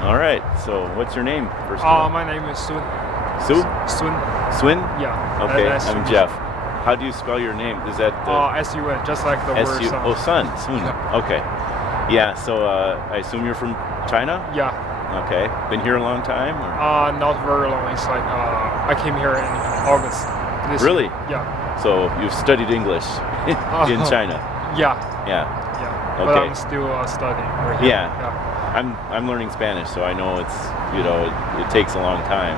All right. So, what's your name, first of all? My name is Sun. Sue? Sun. Swin? Yeah. Okay, Nice to I'm meet Jeff. How do you spell your name? Is that S-U-N, just like the word S-U? sun. Oh, Sun. Sun. Yeah. Okay. Yeah. So, I assume you're from China. Yeah. Okay. Been here a long time? Or? Not very long. It's like I came here in August this Really? year. Yeah. So you've studied English in China. Yeah. Yeah. Yeah. Okay. But I'm still studying right here. Yeah. I'm learning Spanish, so I know it's it takes a long time.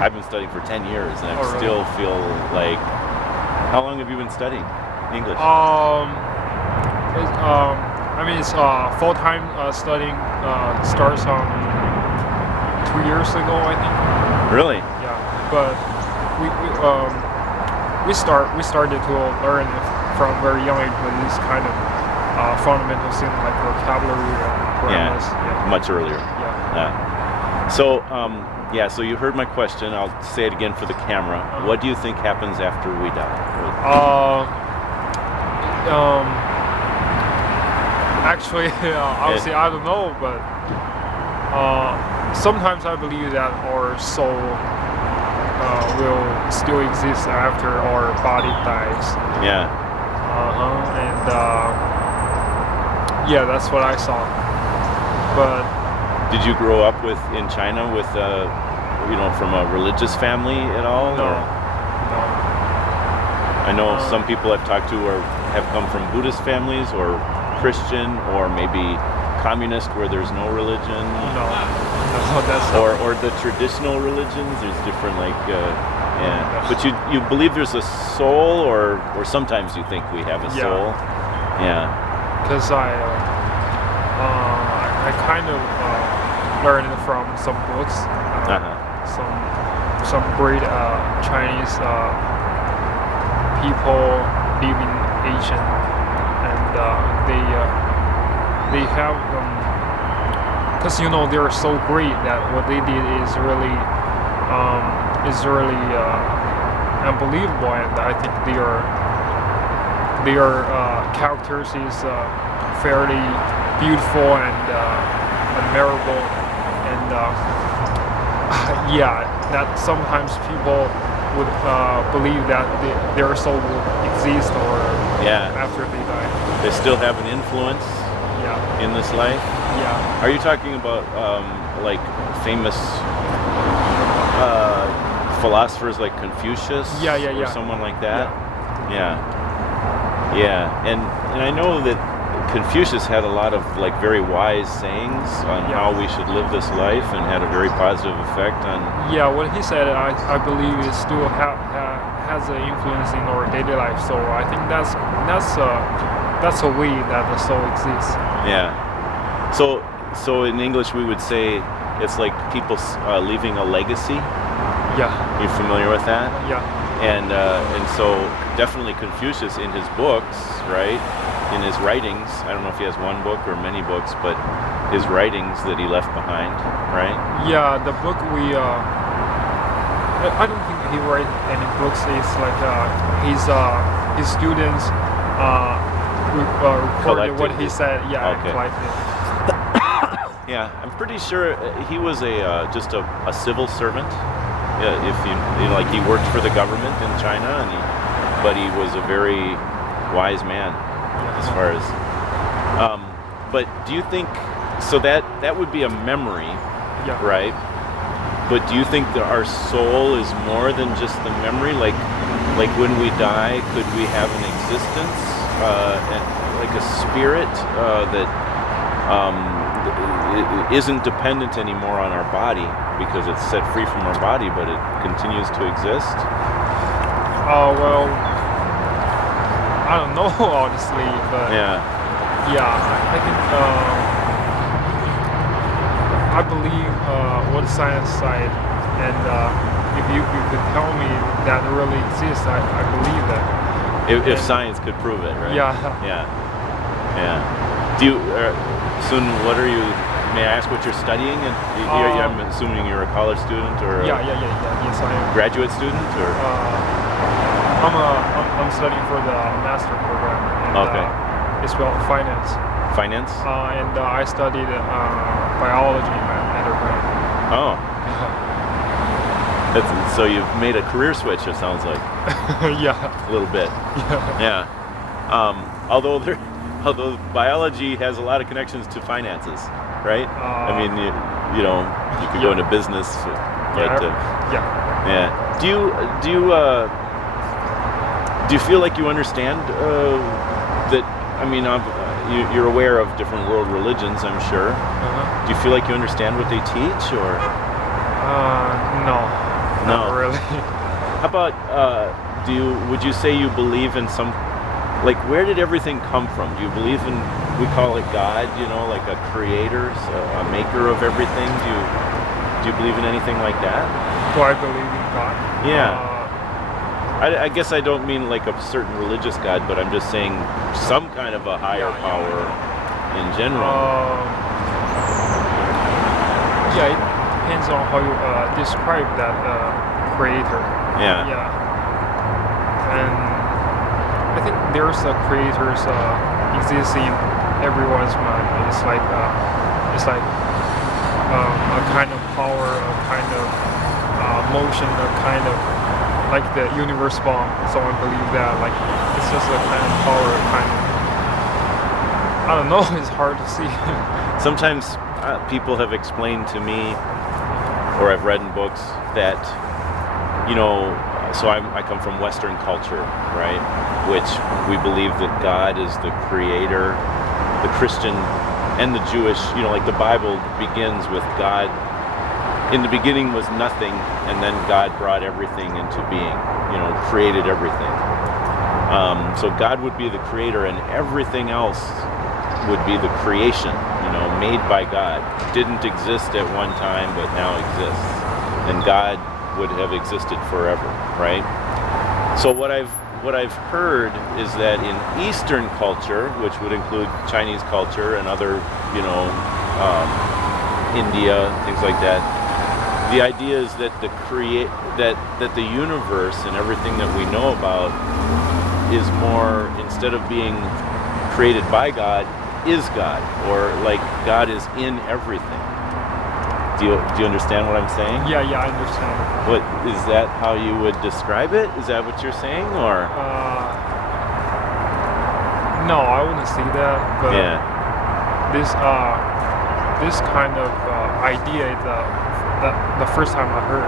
I've been studying for 10 years, and I really? still feel like. How long have you been studying English? It's full-time studying starts 2 years ago, I think. Really? Yeah, but we started to learn it from very young age with this kind of fundamental thing like vocabulary and grammars. Yeah, much earlier. Yeah. So you heard my question. I'll say it again for the camera. What do you think happens after we die? Actually, obviously, I don't know, but sometimes I believe that our soul will still exist after our body dies. Yeah. And yeah, that's what I saw. But did you grow up in China with from a religious family at all? No. Or? No. I know some people I've talked to have come from Buddhist families or Christian or maybe communist where there's no religion. No, that's not. Or the traditional religions. There's different yeah. But you believe there's a soul, or sometimes you think we have a soul. Yeah. Because I kind of learned from some books. Some great Chinese people live in Asia, and they have because they're so great that what they did is really unbelievable, and I think their characters is fairly beautiful and admirable, and that sometimes people would believe that their soul will exist or after they die. They still have an influence in this life? Yeah. Are you talking about like famous philosophers like Confucius? Or someone like that? Yeah. And I know that Confucius had a lot of like very wise sayings on how we should live this life, and had a very positive effect on. Yeah, what he said, I believe, is still has an influence in our daily life. So I think that's a way that the soul exists. Yeah. So in English we would say it's like people leaving a legacy. Yeah. You familiar with that? Yeah. And so definitely Confucius in his books, right? In his writings, I don't know if he has one book or many books, but his writings that he left behind, right? Yeah, the book I don't think he wrote any books. It's like his students recorded what he said. Yeah, collected. Yeah, I'm pretty sure he was just a civil servant. Yeah, if like he worked for the government in China, but he was a very wise man. As far as, but do you think so that would be a memory, right? But do you think that our soul is more than just the memory? Like when we die, could we have an existence, like a spirit that isn't dependent anymore on our body because it's set free from our body, but it continues to exist? Well. I don't know, honestly, but I think I believe what science said, and if you could tell me that it really exists, I believe that. If science could prove it, right? Yeah. Do you, what are you? May I ask what you're studying? And I'm assuming you're a college student or yes, I am. Graduate student or. I'm studying for the master program, and it's about finance. Finance? And I studied biology at a Oh, so you've made a career switch. It sounds like Yeah. a little bit. Yeah. Yeah. Although biology has a lot of connections to finances, right? I mean, you could go into business, but yeah. Do you feel like you understand that? I mean, you're aware of different world religions, I'm sure. Do you feel like you understand what they teach, or? No, not really. How about would you say you believe in some, like, where did everything come from? Do you believe in, we call it God, like a creator, a maker of everything? Do you believe in anything like that? Do I believe in God? Yeah. I guess I don't mean like a certain religious God, but I'm just saying some kind of a higher power in general. Yeah, it depends on how you describe that creator. Yeah. And I think there's a creators exists in everyone's mind. It's like a kind of power, a kind of motion, a kind of like the universe bomb. Someone believe that, like, it's just a kind of power, kind of, I don't know. It's hard to see. Sometimes people have explained to me, or I've read in books that, so I come from Western culture, right? Which we believe that God is the creator, the Christian and the Jewish, like the Bible begins with God. In the beginning was nothing, and then God brought everything into being, created everything. So God would be the creator, and everything else would be the creation, made by God. Didn't exist at one time, but now exists. And God would have existed forever, right? So what I've heard is that in Eastern culture, which would include Chinese culture and other, India, things like that, the idea is that that the universe and everything that we know about is more, instead of being created by God, is God, or like God is in everything. Do you understand what I'm saying? Yeah, I understand. What is that? How you would describe it? Is that what you're saying, or? No, I wouldn't say that. But this kind of idea is the first time I heard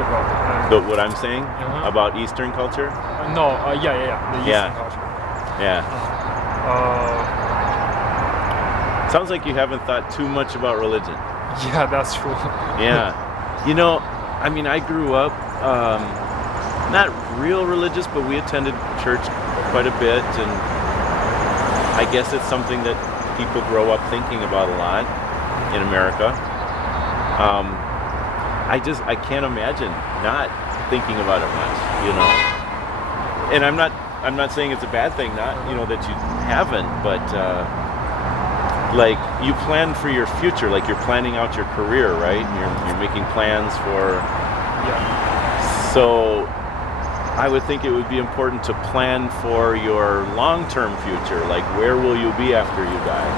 about it. What I'm saying about Eastern culture? No, the Eastern culture. Yeah. Sounds like you haven't thought too much about religion. Yeah, that's true. Yeah. I mean, I grew up not real religious, but we attended church quite a bit, and I guess it's something that people grow up thinking about a lot in America. I can't imagine not thinking about it much, And I'm not saying it's a bad thing, not that you haven't, but like you plan for your future, like you're planning out your career, right? You're making plans for. Yeah. So I would think it would be important to plan for your long-term future, like where will you be after you die,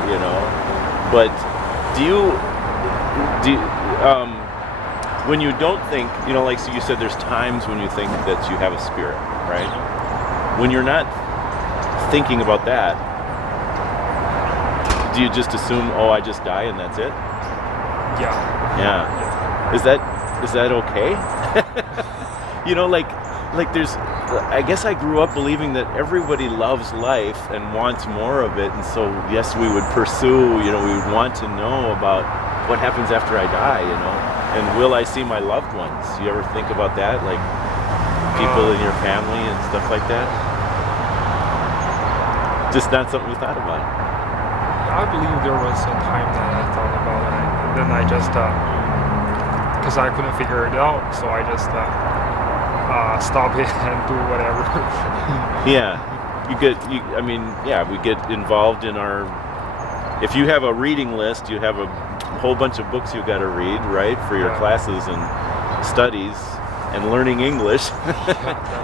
But when you don't think, like so you said, there's times when you think that you have a spirit, right? When you're not thinking about that, do you just assume, I just die and that's it? Yeah. Is that okay? like there's, I guess I grew up believing that everybody loves life and wants more of it, and so yes, we would pursue, we would want to know about what happens after I die, and will I see my loved ones? You ever think about that, like people in your family and stuff like that? Just not something you thought about. I believe there was a time that I thought about it, and then I just, because I couldn't figure it out, so I just stop it and do whatever. We get involved in our, if you have a reading list, you have a whole bunch of books you got to read, right, for your classes and studies and learning English,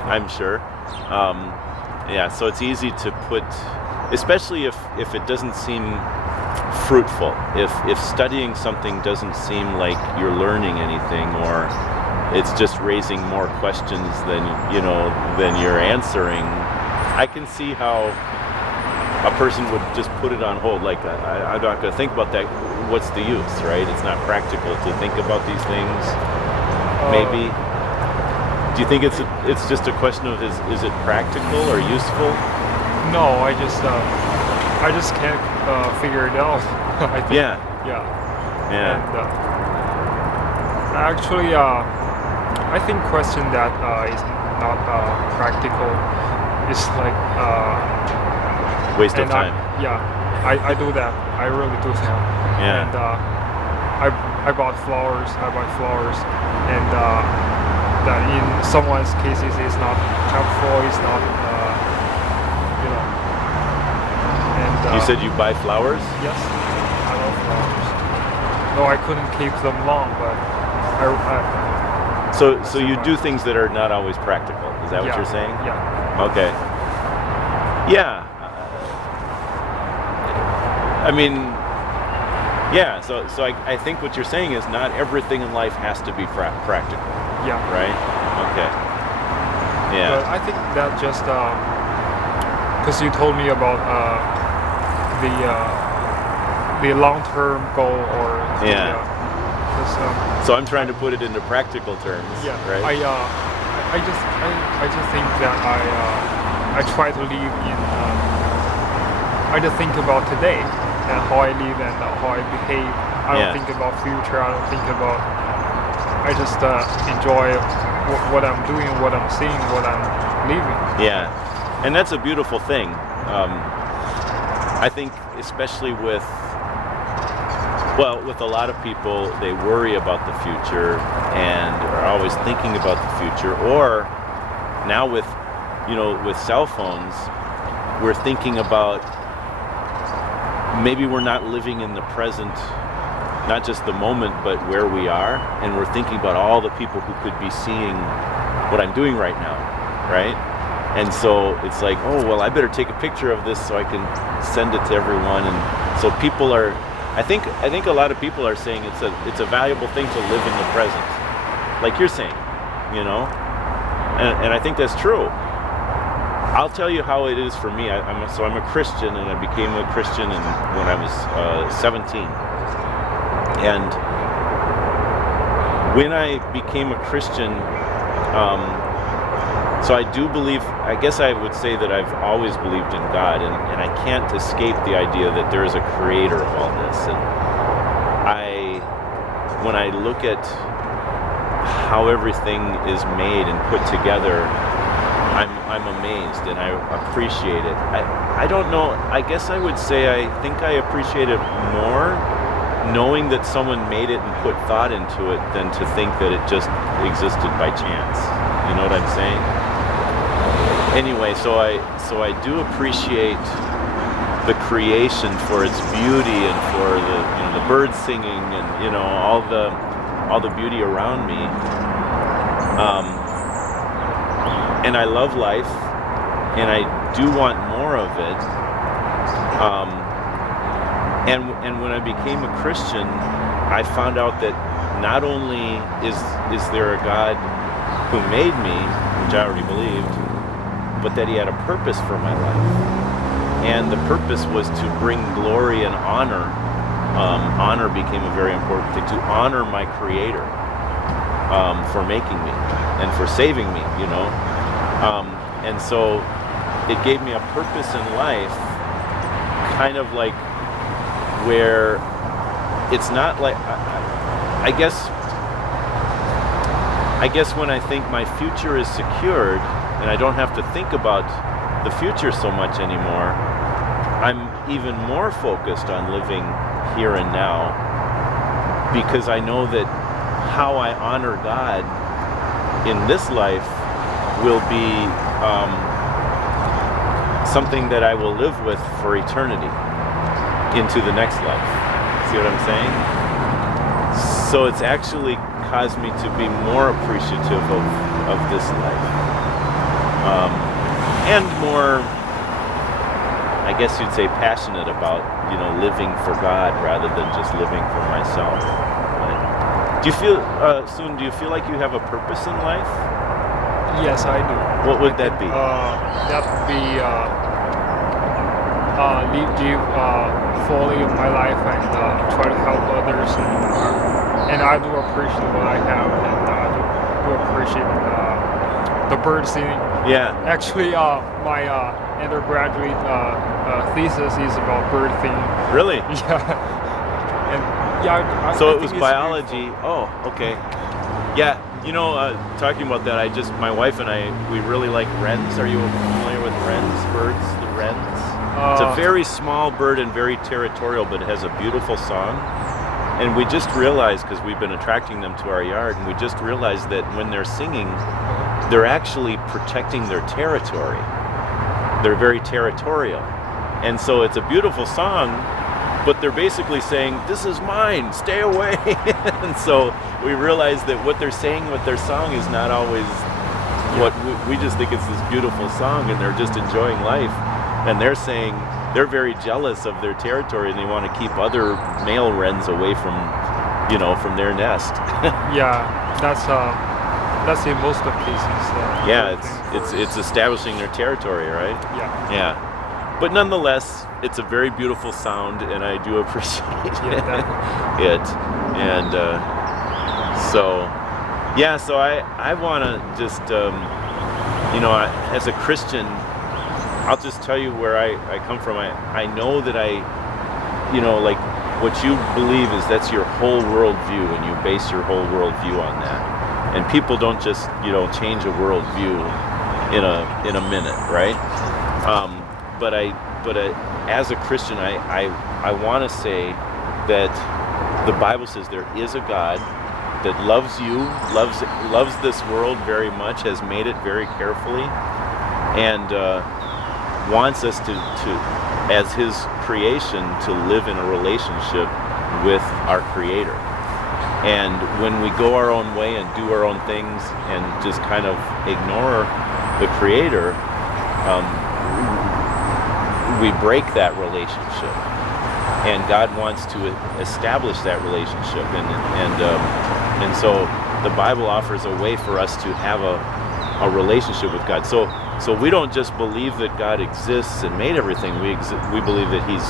I'm sure. So it's easy to put, especially if it doesn't seem fruitful. If studying something doesn't seem like you're learning anything, or it's just raising more questions than you're answering, I can see how a person would just put it on hold. Like, I'm not going to think about that. What's the use, right? It's not practical to think about these things. Maybe. Do you think it's just a question of is it practical or useful? No, I just can't figure it out. I think. Yeah. Yeah. Yeah. And actually, I think question that is not practical is like Waste of time. I do that. I really do that. Yeah. And I bought flowers. I buy flowers, and that in someone's cases is not helpful. It's not, And You said you buy flowers? yes, I love flowers. No, I couldn't keep them long, but So you do things that are not always practical. Is that what you're saying? Yeah. Okay. Yeah. I mean, yeah. So I think what you're saying is not everything in life has to be practical. Yeah. Right? Okay. But Yeah. I think that just because you told me about the long-term goal or Yeah. this, So I'm trying to put it into practical terms. yeah. Right? I just think that I try to live in. I just think about today and how I live and how I behave. I don't Yeah. think about future. I don't think about. I just enjoy what I'm doing, what I'm seeing, what I'm living. Yeah, and that's a beautiful thing. I think especially with a lot of people, they worry about the future and are always thinking about the future. Or now with cell phones, we're thinking about maybe we're not living in the present, not just the moment, but where we are, and we're thinking about all the people who could be seeing what I'm doing right now, right? And so it's like, oh, well, I better take a picture of this so I can send it to everyone. And so people are, I think a lot of people are saying it's a valuable thing to live in the present, like you're saying, and I think that's true. I'll tell you how it is for me. I'm a Christian, and I became a Christian when I was 17. And when I became a Christian, so I do believe, I guess I would say that I've always believed in God, and I can't escape the idea that there is a creator of all this. And when I look at how everything is made and put together, I'm amazed and I appreciate it. I don't know, I guess I would say I think I appreciate it more knowing that someone made it and put thought into it than to think that it just existed by chance. You know what I'm saying? Anyway, so I do appreciate the creation for its beauty and for the birds singing and all the beauty around me. And I love life, and I do want more of it. And when I became a Christian, I found out that not only is there a God who made me, which I already believed, but that He had a purpose for my life. And the purpose was to bring glory and honor. Honor became a very important thing, to honor my Creator for making me and for saving me, and so it gave me a purpose in life, kind of like where it's not like, I guess when I think my future is secured and I don't have to think about the future so much anymore, I'm even more focused on living here and now, because I know that how I honor God in this life will be something that I will live with for eternity into the next life. See what I'm saying? So it's actually caused me to be more appreciative of this life, and more, I guess you'd say passionate about, living for God rather than just living for myself. But do you feel, do you feel like you have a purpose in life? Yes, I do. What would that be? That would be live fully in my life and try to help others. And I do appreciate what I have, and I do appreciate the bird singing. Yeah. Actually, my undergraduate thesis is about bird singing. Really? Yeah. And yeah. So I it was think it's biology. beautiful. Oh, okay. Yeah. Talking about that, my wife and I, we really like wrens. Are you familiar with wrens, birds, the wrens? It's a very small bird and very territorial, but it has a beautiful song. And we just realized, because we've been attracting them to our yard, and we just realized that when they're singing, they're actually protecting their territory. They're very territorial. And so it's a beautiful song, but they're basically saying, this is mine, stay away. And so we realized that what they're saying with their song is not always what we just think it's this beautiful song, and they're just enjoying life. And they're saying they're very jealous of their territory, and they want to keep other male wrens away from their nest. Yeah, that's in most of cases. Yeah, it's establishing their territory, right? Yeah. Yeah. But nonetheless, it's a very beautiful sound, and I do appreciate it. And so I want to just, as a Christian, I'll just tell you where I come from. I know that like what you believe is that's your whole worldview, and you base your whole worldview on that. And people don't just, change a worldview in a minute, right? But as a Christian, I want to say that the Bible says there is a God that loves you, loves this world very much, has made it very carefully, and wants us to, as His creation, to live in a relationship with our Creator. And when we go our own way and do our own things and just kind of ignore the Creator, we break that relationship. And God wants to establish that relationship, and so the Bible offers a way for us to have a relationship with God. So we don't just believe that God exists and made everything. We believe that He's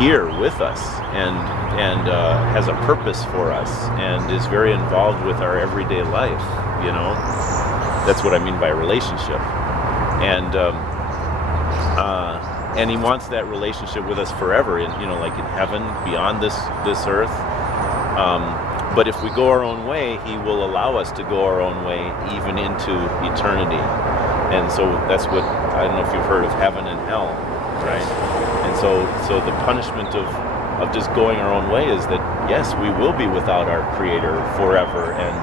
here with us and has a purpose for us and is very involved with our everyday life. That's what I mean by relationship. And He wants that relationship with us forever, like in heaven, beyond this earth. But if we go our own way, He will allow us to go our own way even into eternity. And so that's what, I don't know if you've heard of heaven and hell, right? And so the punishment of just going our own way is that, yes, we will be without our Creator forever, and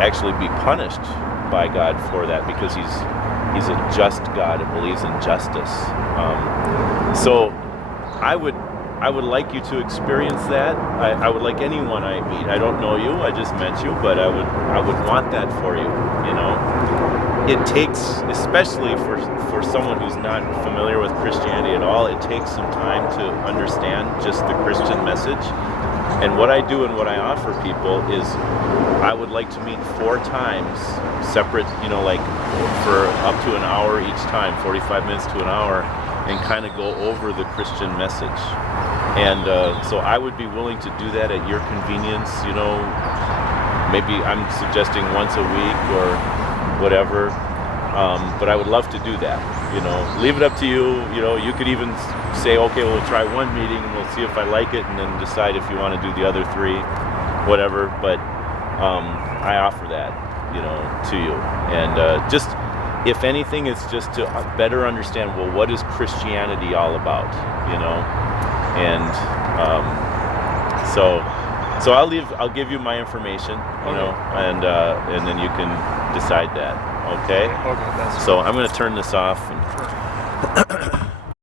actually be punished by God for that, because He's a just God and believes in justice. So I would like you to experience that. I would like anyone I meet. I don't know you, I just met you, but I would want that for you. It takes, especially for someone who's not familiar with Christianity at all, it takes some time to understand just the Christian message. And what I do and what I offer people is I would like to meet 4 times separate, like for up to an hour each time, 45 minutes to an hour, and kind of go over the Christian message. And so I would be willing to do that at your convenience. Maybe I'm suggesting once a week or whatever, but I would love to do that. Leave it up to you. You could even say, okay, we'll try one meeting and we'll see if I like it, and then decide if you want to do the other 3, whatever. But I offer that, to you. And just, if anything, it's just to better understand, well, what is Christianity all about, And so I'll give you my information, and then you can decide that. Okay. Okay, that's So I'm going to turn this off. sure.